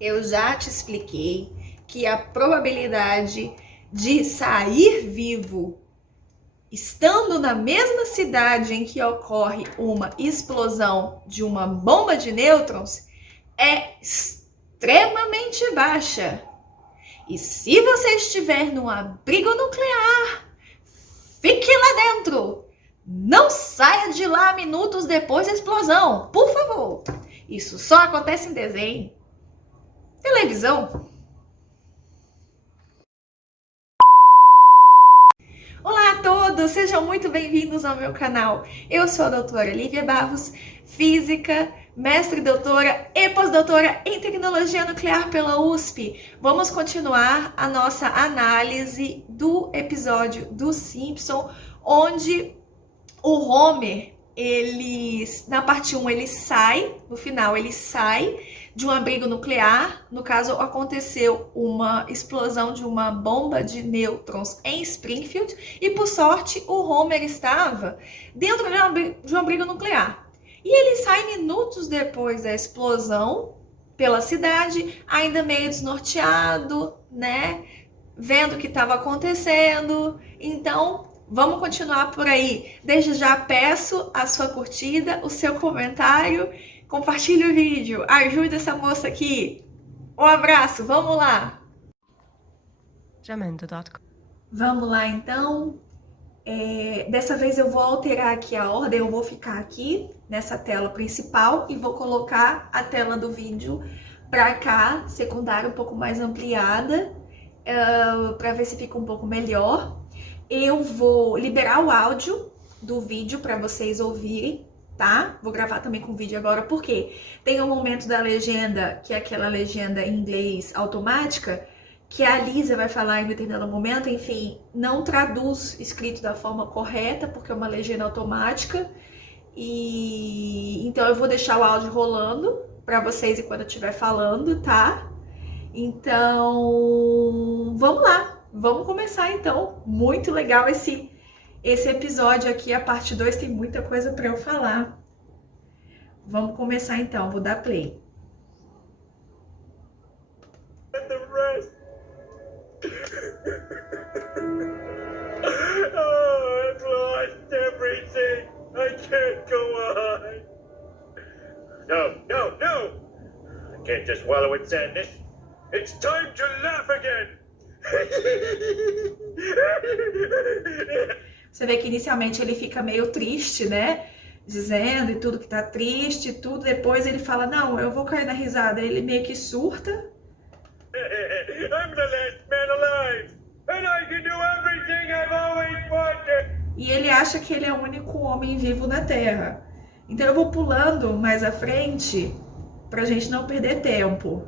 Eu já te expliquei que a probabilidade de sair vivo estando na mesma cidade em que ocorre uma explosão de uma bomba de nêutrons é extremamente baixa. E se você estiver num abrigo nuclear, fique lá dentro. Não saia de lá minutos depois da explosão, por favor. Isso só acontece em desenho, televisão. Olá a todos, sejam muito bem-vindos ao meu canal. Eu sou a doutora Lívia Barros, física, mestre e doutora e pós-doutora em tecnologia nuclear pela USP. Vamos continuar a nossa análise do episódio dos Simpsons, onde o Homer, na parte 1, ele sai, no final ele sai de um abrigo nuclear. No caso, aconteceu uma explosão de uma bomba de nêutrons em Springfield e, por sorte, o Homer estava dentro de um abrigo nuclear. E ele sai minutos depois da explosão pela cidade, ainda meio desnorteado, né? Vendo o que estava acontecendo. Então, vamos continuar por aí. Desde já peço a sua curtida, o seu comentário, compartilhe o vídeo, ajude essa moça aqui. Um abraço, vamos lá. Jamendo.com. Vamos lá então. Dessa vez eu vou alterar aqui a ordem, eu vou ficar aqui nessa tela principal e vou colocar a tela do vídeo para cá, secundária um pouco mais ampliada, para ver se fica um pouco melhor. Eu vou liberar o áudio do vídeo para vocês ouvirem, tá? Vou gravar também com o vídeo agora, porque tem um momento da legenda, que é aquela legenda em inglês automática, que a Lisa vai falar em determinado momento, enfim, não traduz escrito da forma correta, porque é uma legenda automática. E então eu vou deixar o áudio rolando para vocês enquanto eu estiver falando, tá? Então, vamos lá. Vamos começar então. Muito legal esse episódio aqui, a parte 2 tem muita coisa para eu falar. Vamos começar então, vou dar play. Oh, I've lost everything. I can't go on. No. I can't just wallow in sadness. It's time to laugh again. Você vê que inicialmente ele fica meio triste, né? Dizendo e tudo que tá triste, tudo. Depois ele fala, não, eu vou cair na risada. Ele meio que surta. I'm the last man alive. And I can do everything I've always wanted. E ele acha que ele é o único homem vivo na Terra. Então eu vou pulando mais à frente pra gente não perder tempo.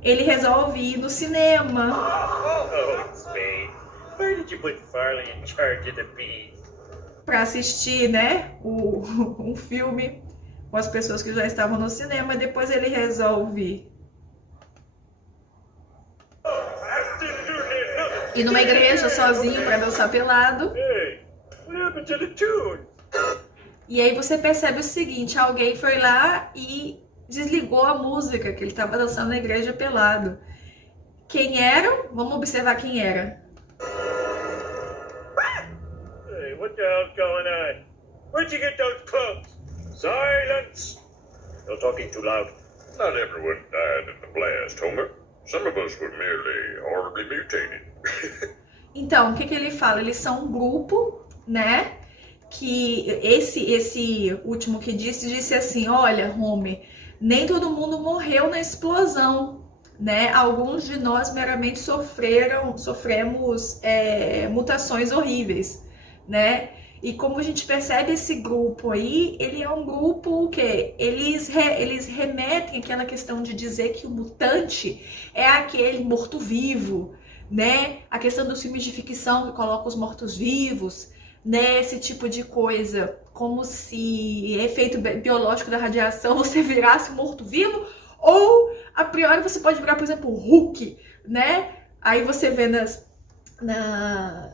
Ele resolve ir no cinema. Oh, Spade. Why did you put Farley in charge of the bees? Para assistir, né, um filme com as pessoas que já estavam no cinema. Depois ele resolve ir numa igreja sozinho para dançar pelado. Hey, what happened to the tune? E aí você percebe o seguinte, alguém foi lá e desligou a música que ele estava dançando na igreja pelado. Quem era? Vamos observar quem era. Hey, what the hell's going on? Where'd you get those clothes? Silence! You're talking too loud. Not everyone died in the blast, Homer. Some of us were merely horribly mutated. Então, o que ele fala? Eles são um grupo, né? Que esse último que disse assim, olha, Homer, nem todo mundo morreu na explosão, né? Alguns de nós meramente sofremos mutações horríveis, né? E como a gente percebe, esse grupo aí, ele é um grupo o quê? Eles remetem àquela questão de dizer que o mutante é aquele morto-vivo, né? A questão dos filmes de ficção que colocam os mortos-vivos, né? Esse tipo de coisa, como se efeito biológico da radiação você virasse um morto-vivo, ou a priori você pode virar, por exemplo, o Hulk, né? Aí você vê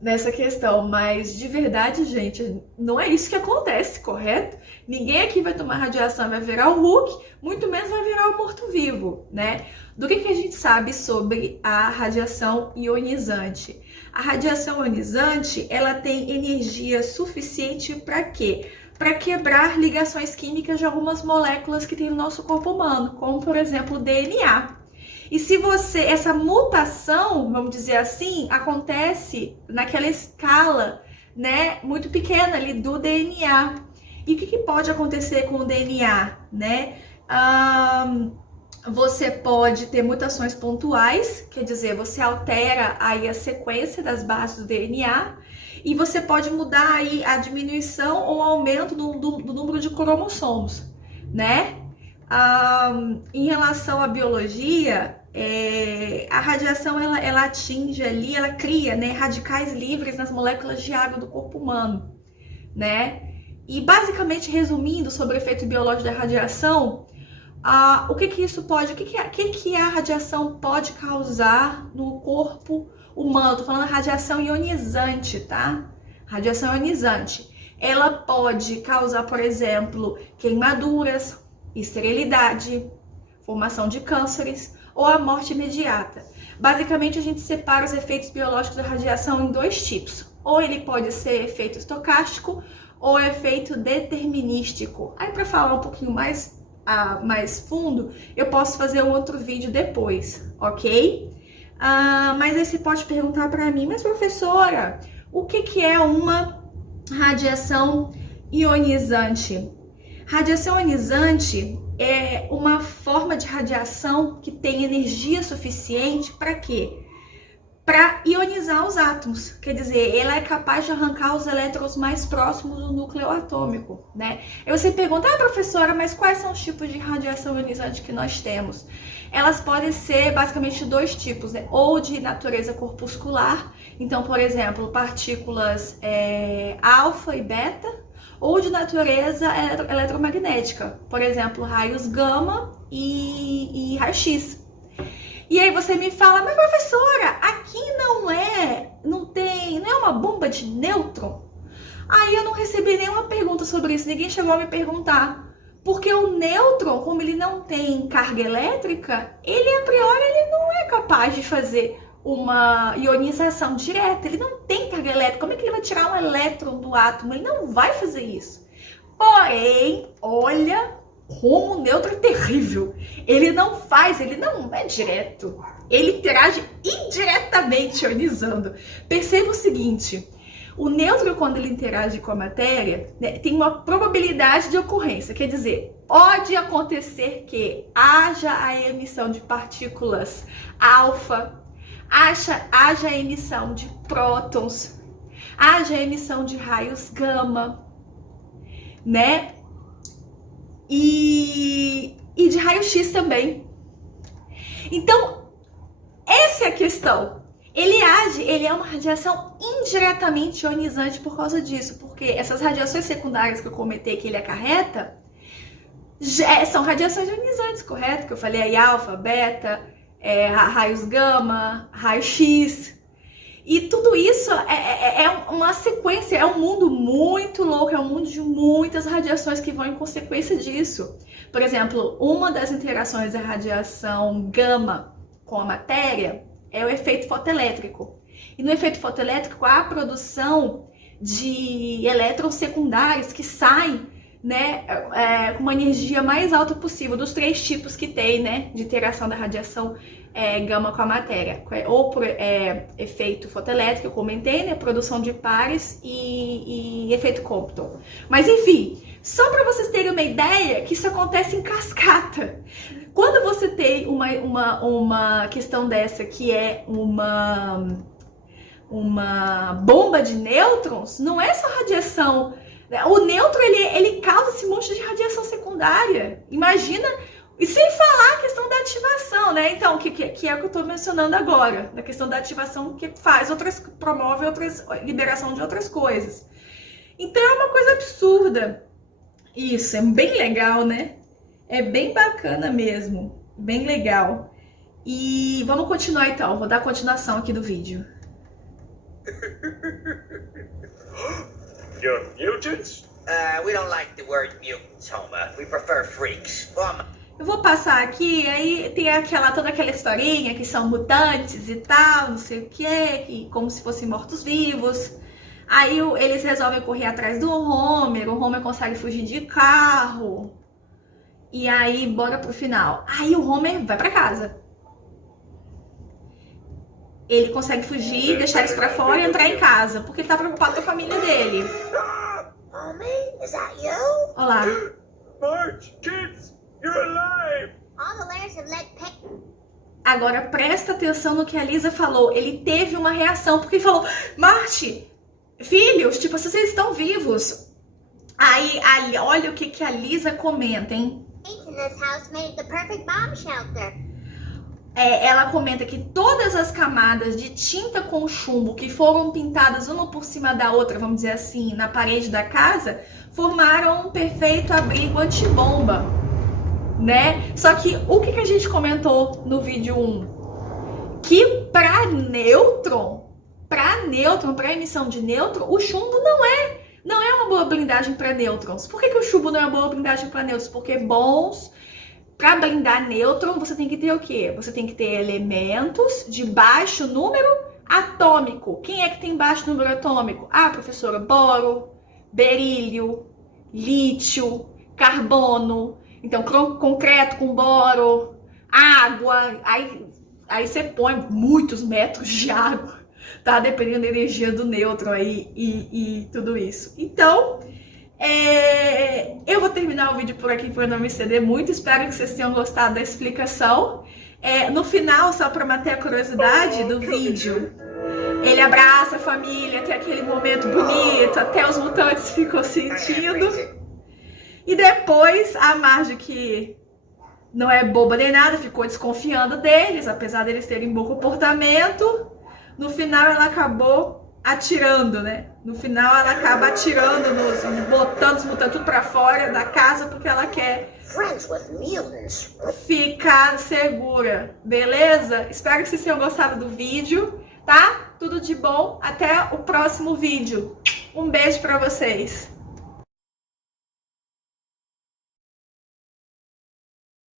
nessa questão, mas de verdade, gente, não é isso que acontece, correto? Ninguém aqui vai tomar radiação e vai virar o Hulk, muito menos vai virar o morto-vivo, né? Do que a gente sabe sobre a radiação ionizante? A radiação ionizante, ela tem energia suficiente para quê? Para quebrar ligações químicas de algumas moléculas que tem no nosso corpo humano, como por exemplo o DNA. E se essa mutação, vamos dizer assim, acontece naquela escala, né, muito pequena ali do DNA. E o que pode acontecer com o DNA, né? Você pode ter mutações pontuais, quer dizer, você altera aí a sequência das bases do DNA e você pode mudar aí a diminuição ou aumento do número de cromossomos, né? Em relação à biologia, a radiação ela atinge ali, ela cria, né, radicais livres nas moléculas de água do corpo humano, né? E basicamente resumindo sobre o efeito biológico da radiação, o que isso pode, o que a radiação pode causar no corpo humano? Tô falando da radiação ionizante, tá? Radiação ionizante. Ela pode causar, por exemplo, queimaduras, esterilidade, formação de cânceres ou a morte imediata. Basicamente, a gente separa os efeitos biológicos da radiação em dois tipos. Ou ele pode ser efeito estocástico ou efeito determinístico. Aí, para falar um pouquinho mais fundo, eu posso fazer um outro vídeo depois, ok? Mas aí você pode perguntar para mim, mas professora, o que é uma radiação ionizante? Radiação ionizante é uma forma de radiação que tem energia suficiente para quê? Para ionizar os átomos, quer dizer, ela é capaz de arrancar os elétrons mais próximos do núcleo atômico, né? Eu sempre pergunto, professora, mas quais são os tipos de radiação ionizante que nós temos? Elas podem ser basicamente dois tipos, né? Ou de natureza corpuscular, então, por exemplo, partículas alfa e beta, ou de natureza eletromagnética, por exemplo, raios gama e raio-x. E aí você me fala, mas professora, aqui não é uma bomba de nêutron? Aí eu não recebi nenhuma pergunta sobre isso, ninguém chegou a me perguntar. Porque o nêutron, como ele não tem carga elétrica, ele a priori ele não é capaz de fazer uma ionização direta, ele não tem carga elétrica. Como é que ele vai tirar um elétron do átomo? Ele não vai fazer isso. Porém, olha como o nêutron é terrível. Ele não é direto. Ele interage indiretamente ionizando. Perceba o seguinte, o nêutron, quando ele interage com a matéria, né, tem uma probabilidade de ocorrência. Quer dizer, pode acontecer que haja a emissão de partículas alfa, haja emissão de prótons, haja emissão de raios gama, né? E de raio-x também. Então, essa é a questão. Ele é uma radiação indiretamente ionizante por causa disso, porque essas radiações secundárias que eu comentei que ele acarreta são radiações ionizantes, correto? Que eu falei aí, alfa, beta, raios gama, raio-x. E tudo isso é uma sequência, é um mundo muito louco, é um mundo de muitas radiações que vão em consequência disso. Por exemplo, uma das interações da radiação gama com a matéria é o efeito fotoelétrico. E no efeito fotoelétrico há a produção de elétrons secundários que saem, né, com uma energia mais alta possível, dos três tipos que tem, né, de interação da radiação gama com a matéria, ou por efeito fotoelétrico, eu comentei, né, produção de pares e efeito Compton. Mas enfim, só para vocês terem uma ideia que isso acontece em cascata. Quando você tem uma questão dessa que é uma bomba de nêutrons, não é só radiação. O nêutron, ele causa esse monte de radiação secundária. Imagina, e sem falar a questão da ativação, né? Então, que é o que eu estou mencionando agora, da questão da ativação que promove liberação de outras coisas. Então, é uma coisa absurda. Isso, é bem legal, né? É bem bacana mesmo, bem legal. E vamos continuar então, vou dar continuação aqui do vídeo. You're mutants? We don't like the word mutants, Homer. We prefer freaks. Eu vou passar aqui, aí tem toda aquela historinha que são mutantes e tal, não sei o que como se fossem mortos-vivos. Aí eles resolvem correr atrás do Homer, o Homer consegue fugir de carro. E aí, bora pro final. Aí o Homer vai pra casa. Ele consegue fugir, deixar eles pra fora e entrar em casa, porque ele tá preocupado com a família dele. Homer, is that you? Olá. Marge, kids, you're alive! All the layers have lead paint. Agora presta atenção no que a Lisa falou. Ele teve uma reação, porque ele falou: Marty, filhos, tipo, vocês estão vivos. Aí, olha o que a Lisa comenta, hein? In this house made the perfect bomb shelter. Ela comenta que todas as camadas de tinta com chumbo que foram pintadas uma por cima da outra, vamos dizer assim, na parede da casa, formaram um perfeito abrigo antibomba, né? Só que o que a gente comentou no vídeo 1? Que para nêutron, para emissão de nêutron, o chumbo não é uma boa blindagem para nêutrons. Por que o chumbo não é uma boa blindagem para nêutrons? Porque para blindar nêutron, você tem que ter o quê? Você tem que ter elementos de baixo número atômico. Quem é que tem baixo número atômico? Ah, professora, boro, berílio, lítio, carbono. Então, concreto com boro, água. Aí você põe muitos metros de água, tá? Dependendo da energia do nêutron aí e tudo isso. Então, eu vou terminar o vídeo por aqui para não me estender muito. Espero que vocês tenham gostado da explicação. No final, só para matar a curiosidade do vídeo, ele abraça a família, tem aquele momento bonito, até os mutantes ficam sentindo. E depois a Marge, que não é boba nem nada, ficou desconfiando deles, apesar deles terem bom comportamento. No final ela acabou atirando, né? No final ela acaba atirando, botando os mutantes tudo pra fora da casa, porque ela quer ficar segura, beleza? Espero que vocês tenham gostado do vídeo, tá? Tudo de bom, até o próximo vídeo. Um beijo pra vocês!